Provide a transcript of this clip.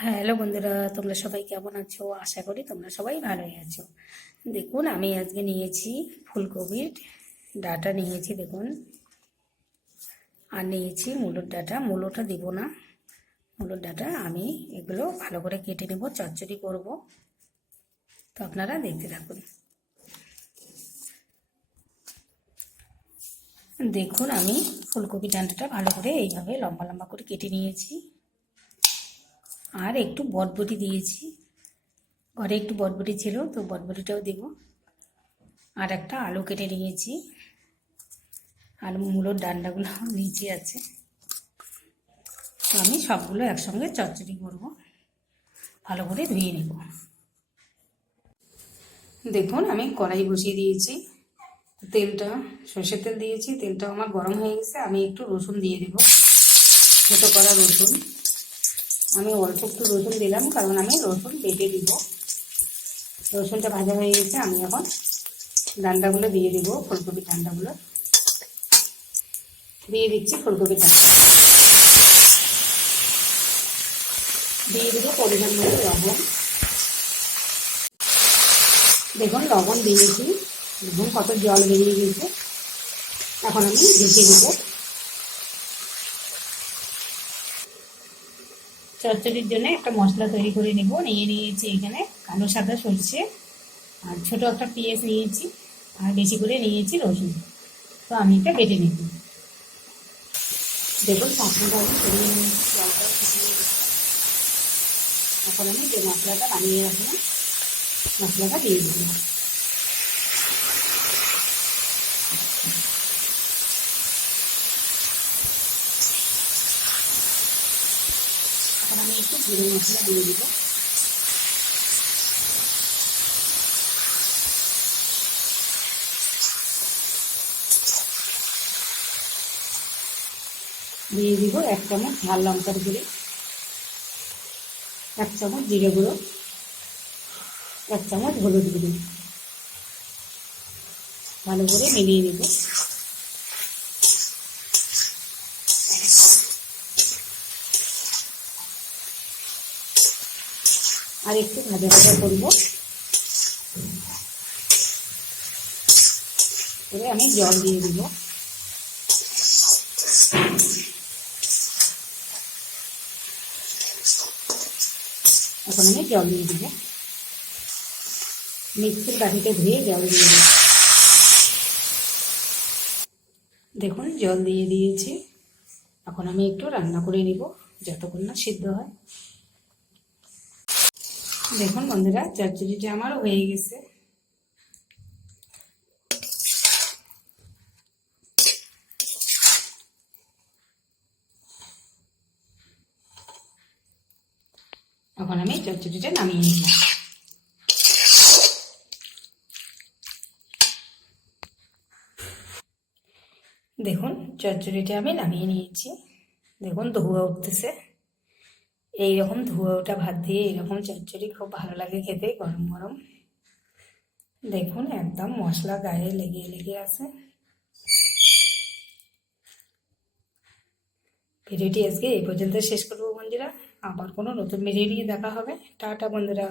হ্যাঁ হ্যালো বন্ধুরা, তোমরা সবাই কেমন আছো? আশা করি তোমরা সবাই ভালোই আছো। দেখুন, আমি আজকে নিয়েছি ফুলকপির ডাটা নিয়েছি, দেখুন। আর নিয়েছি মুলোর ডাটা। মুলোটা দিব না। মুলোর ডাটা আমি এগুলো ভালো করে কেটে নেব, চচ্চড়ি করব। তো আপনারা দেখতে থাকুন। দেখুন, আমি ফুলকপি ডাঁটাটা ভালো করে এইভাবে লম্বা লম্বা করে কেটে নিয়েছি। আর একটু বটবটি দিয়েছি। ঘরে একটু বটবটি ছিল, তো বটবটিটাও দেব। আর একটা আলু কেটে নিয়েছি। আর মূলোর ডান্ডাগুলো নিচে আছে। তো আমি সবগুলো একসঙ্গে চচ্চড়ি করব। ভালো করে ধুয়ে নেব। দেখুন, আমি কড়াই বসিয়ে দিয়েছি। তেলটা, সর্ষের তেল দিয়েছি। তেলটা আমার গরম হয়ে গেছে। আমি একটু রসুন দিয়ে দেব। ছোটো করা রসুন। আমি অল্প একটু রসুন দিলাম, কারণ আমি রসুন বেটে দিব। রসুনটা ভাজা হয়ে গেছে, আমি এখন ডান্ডাগুলো দিয়ে দিব, ফুলকপির ডান্ডাগুলো। দিয়ে দিচ্ছি ফুলকপির ডান্ডা। দিয়ে দেবো পরিমাণ মতো লবণ। দেখুন, লবণ দিয়েছি। দেখুন কত জল বেরিয়ে গেছে। এখন আমি ঢেকে দেবো। চচ্চড়ির জন্য একটা মশলা তৈরি করে নেব। নিয়ে নিয়েছি এখানে কালো সাদা সরষে, আর ছোট একটা পেঁয়াজ নিয়েছি, আর বেশি করে নিয়েছি রসুন। তো আমি এটা বেটে নেব। দেখুন, মশলাটা আমি আমি যে মশলাটা বানিয়ে রাখলাম, মশলাটা দিয়ে দিলাম আমি একটু মশলা দিয়ে দিব দিয়ে দিব এক চামচ ঝাল লঙ্কার গুঁড়ি, এক চামচ জিরে গুঁড়ো, এক চামচ হলুদ গুঁড়ি। ভালো করে মিলিয়ে নেব। আর একটু ভাজা ভাজা করব। করে আমি জল দিয়ে দিব। এখন আমি জল দিয়ে দিব। মিক্সির বাটিতে ধুয়ে জল দিয়ে দিব। দেখুন, জল দিয়ে দিয়েছি। এখন আমি একটু রান্না করে নিব, যতক্ষণ না সিদ্ধ হয়। দেখুন বন্ধুরা, চচ্চড়িটা আমার হয়ে গেছে। এখন আমি চচ্চড়িটা নামিয়ে নিলাম। দেখুন, চচ্চড়িটা আমি নামিয়ে নিয়েছি। দেখুন, ধোয়া উঠতেছে। এইরকম ধুয়ে ওটা ভাত দিয়ে এইরকম চচ্চড়ি খুব ভালো লাগে খেতে, গরম গরম। দেখুন একদম মশলা গায়ে লেগে লেগে আছে। ভিডিওটি আজকে এই পর্যন্ত শেষ করব বন্ধুরা। আবার কোনো নতুন ভিডিও নিয়ে দেখা হবে। টাটা বন্ধুরা।